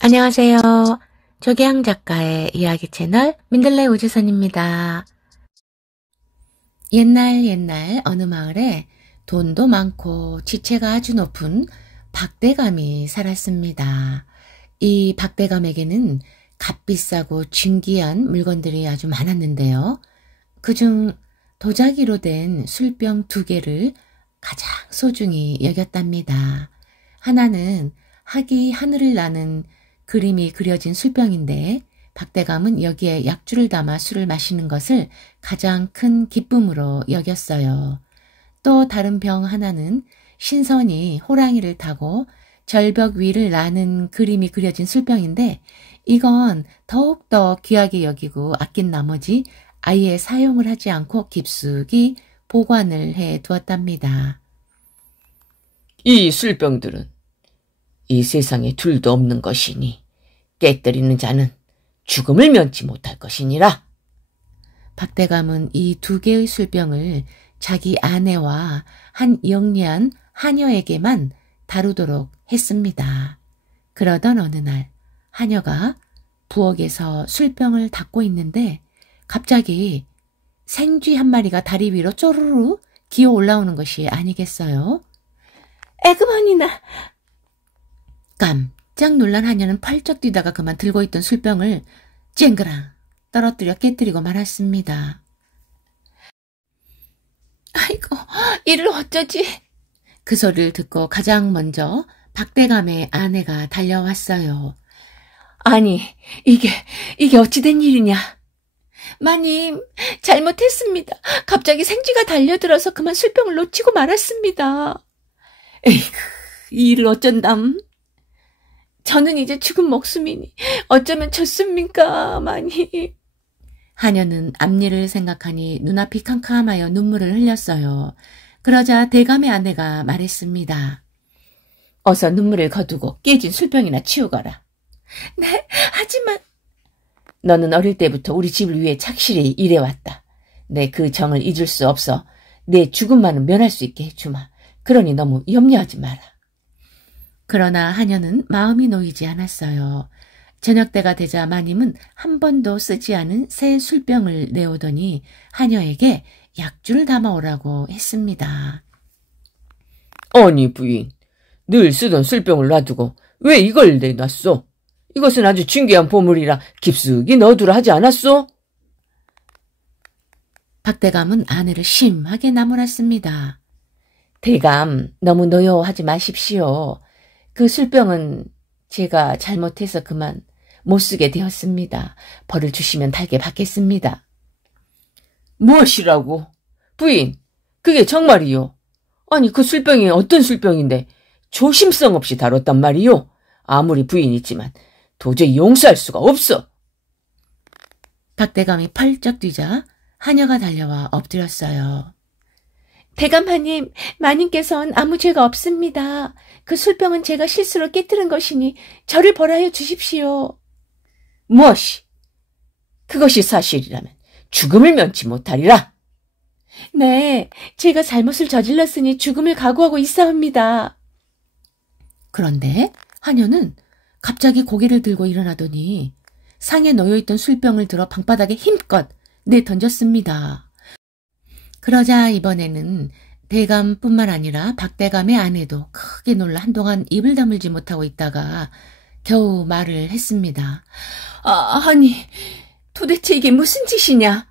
안녕하세요. 조계양 작가의 이야기 채널 민들레 우주선입니다. 옛날 어느 마을에 돈도 많고 지체가 아주 높은 박대감이 살았습니다. 이 박대감에게는 값비싸고 진귀한 물건들이 아주 많았는데요. 그중 도자기로 된 술병 2개를 가장 소중히 여겼답니다. 하나는 하기 하늘을 나는 그림이 그려진 술병인데 박대감은 여기에 약주를 담아 술을 마시는 것을 가장 큰 기쁨으로 여겼어요. 또 다른 병 하나는 신선이 호랑이를 타고 절벽 위를 나는 그림이 그려진 술병인데 이건 더욱더 귀하게 여기고 아낀 나머지 아예 사용을 하지 않고 깊숙이 보관을 해 두었답니다. 이 술병들은 이 세상에 둘도 없는 것이니 깨뜨리는 자는 죽음을 면치 못할 것이니라. 박대감은 이 2개의 술병을 자기 아내와 한 영리한 하녀에게만 다루도록 했습니다. 그러던 어느 날 하녀가 부엌에서 술병을 닦고 있는데 갑자기 생쥐 한 마리가 다리 위로 쪼르르 기어 올라오는 것이 아니겠어요? 에그머니나! 깜짝 놀란 하녀는 펄쩍 뛰다가 그만 들고 있던 술병을 쨍그랑 떨어뜨려 깨뜨리고 말았습니다. 아이고, 이를 어쩌지? 그 소리를 듣고 가장 먼저 박대감의 아내가 달려왔어요. 아니, 이게 어찌된 일이냐? 마님, 잘못했습니다. 갑자기 생쥐가 달려들어서 그만 술병을 놓치고 말았습니다. 에이구, 이 일을 어쩐담? 저는 이제 죽은 목숨이니 어쩌면 좋습니까, 마님? 하녀는 앞일을 생각하니 눈앞이 캄캄하여 눈물을 흘렸어요. 그러자 대감의 아내가 말했습니다. 어서 눈물을 거두고 깨진 술병이나 치우거라. 네, 하지만... 너는 어릴 때부터 우리 집을 위해 착실히 일해왔다. 내 그 정을 잊을 수 없어 내 죽음만은 면할 수 있게 해주마. 그러니 너무 염려하지 마라. 그러나 하녀는 마음이 놓이지 않았어요. 저녁때가 되자 마님은 한 번도 쓰지 않은 새 술병을 내오더니 하녀에게 약주를 담아오라고 했습니다. 아니 부인, 늘 쓰던 술병을 놔두고 왜 이걸 내놨소? 이것은 아주 중귀한 보물이라 깊숙이 넣어두라 하지 않았소? 박대감은 아내를 심하게 나무랐습니다. 대감, 너무 노여워하지 마십시오. 그 술병은 제가 잘못해서 그만 못 쓰게 되었습니다. 벌을 주시면 달게 받겠습니다. 무엇이라고? 부인, 그게 정말이요? 아니 그 술병이 어떤 술병인데 조심성 없이 다뤘단 말이요? 아무리 부인이지만 도저히 용서할 수가 없어. 박대감이 펄쩍 뛰자 하녀가 달려와 엎드렸어요. 대감하님, 마님께서는 아무 죄가 없습니다. 그 술병은 제가 실수로 깨뜨린 것이니 저를 벌하여 주십시오. 무엇이? 그것이 사실이라면 죽음을 면치 못하리라. 네, 제가 잘못을 저질렀으니 죽음을 각오하고 있사옵니다. 그런데 하녀는 갑자기 고개를 들고 일어나더니 상에 놓여있던 술병을 들어 방바닥에 힘껏 내던졌습니다. 그러자 이번에는 대감뿐만 아니라 박대감의 아내도 크게 놀라 한동안 입을 다물지 못하고 있다가 겨우 말을 했습니다. 아니, 도대체 이게 무슨 짓이냐?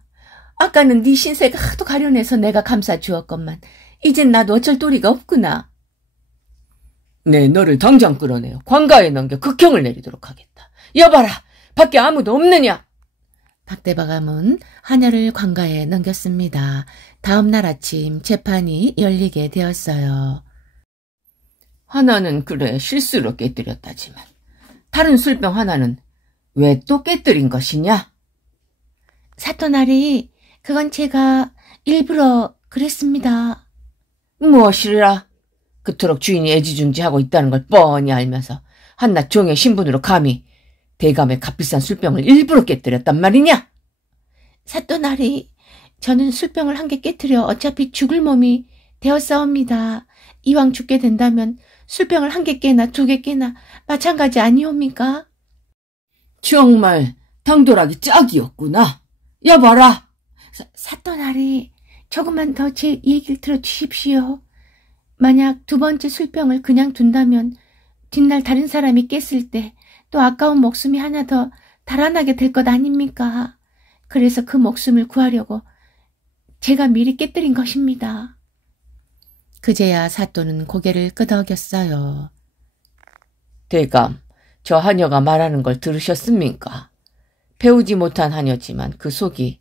아까는 네 신세가 하도 가련해서 내가 감싸 주었건만 이젠 나도 어쩔 도리가 없구나. 네, 너를 당장 끌어내어 관가에 넘겨 극형을 내리도록 하겠다. 여봐라, 밖에 아무도 없느냐? 박대감은 하녀를 관가에 넘겼습니다. 다음 날 아침 재판이 열리게 되었어요. 하나는 그래 실수로 깨뜨렸다지만 다른 술병 하나는 왜 또 깨뜨린 것이냐? 사또나리, 그건 제가 일부러 그랬습니다. 무엇이라? 그토록 주인이 애지중지하고 있다는 걸 뻔히 알면서 한낱 종의 신분으로 감히 대감의 값비싼 술병을 일부러 깨뜨렸단 말이냐? 사또나리, 저는 술병을 한 개 깨뜨려 어차피 죽을 몸이 되었사옵니다. 이왕 죽게 된다면 술병을 1개 깨나 2개 깨나 마찬가지 아니옵니까? 정말 당돌하기 짝이었구나. 여봐라. 사또나리, 조금만 더 제 얘기를 들어주십시오. 만약 2번째 술병을 그냥 둔다면 뒷날 다른 사람이 깼을 때 또 아까운 목숨이 하나 더 달아나게 될 것 아닙니까? 그래서 그 목숨을 구하려고 제가 미리 깨뜨린 것입니다. 그제야 사또는 고개를 끄덕였어요. 대감, 저 하녀가 말하는 걸 들으셨습니까? 배우지 못한 하녀지만 그 속이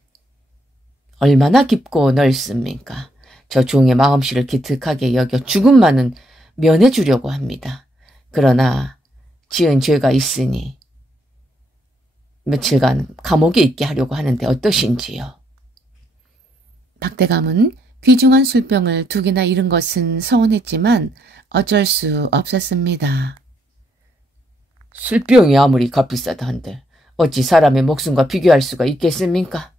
얼마나 깊고 넓습니까? 저 종의 마음씨를 기특하게 여겨 죽음만은 면해주려고 합니다. 그러나 지은 죄가 있으니 며칠간 감옥에 있게 하려고 하는데 어떠신지요? 박대감은 귀중한 술병을 2개나 잃은 것은 서운했지만 어쩔 수 없었습니다. 술병이 아무리 값비싸다 한들 어찌 사람의 목숨과 비교할 수가 있겠습니까?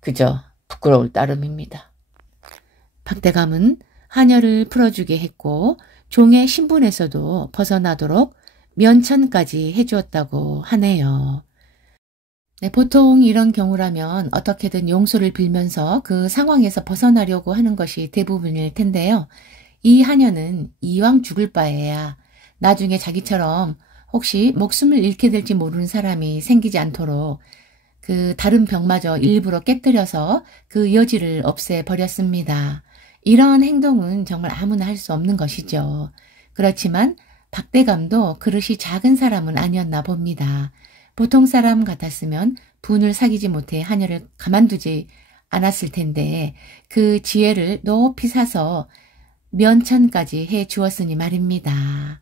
그저 부끄러울 따름입니다. 박대감은 하녀를 풀어주게 했고 종의 신분에서도 벗어나도록 면천까지 해주었다고 하네요. 네, 보통 이런 경우라면 어떻게든 용서를 빌면서 그 상황에서 벗어나려고 하는 것이 대부분일 텐데요. 이 하녀는 이왕 죽을 바에야 나중에 자기처럼 혹시 목숨을 잃게 될지 모르는 사람이 생기지 않도록 그 다른 병마저 일부러 깨뜨려서 그 여지를 없애버렸습니다. 이런 행동은 정말 아무나 할 수 없는 것이죠. 그렇지만 박대감도 그릇이 작은 사람은 아니었나 봅니다. 보통 사람 같았으면 분을 사귀지 못해 하녀를 가만두지 않았을 텐데 그 지혜를 높이 사서 면천까지 해 주었으니 말입니다.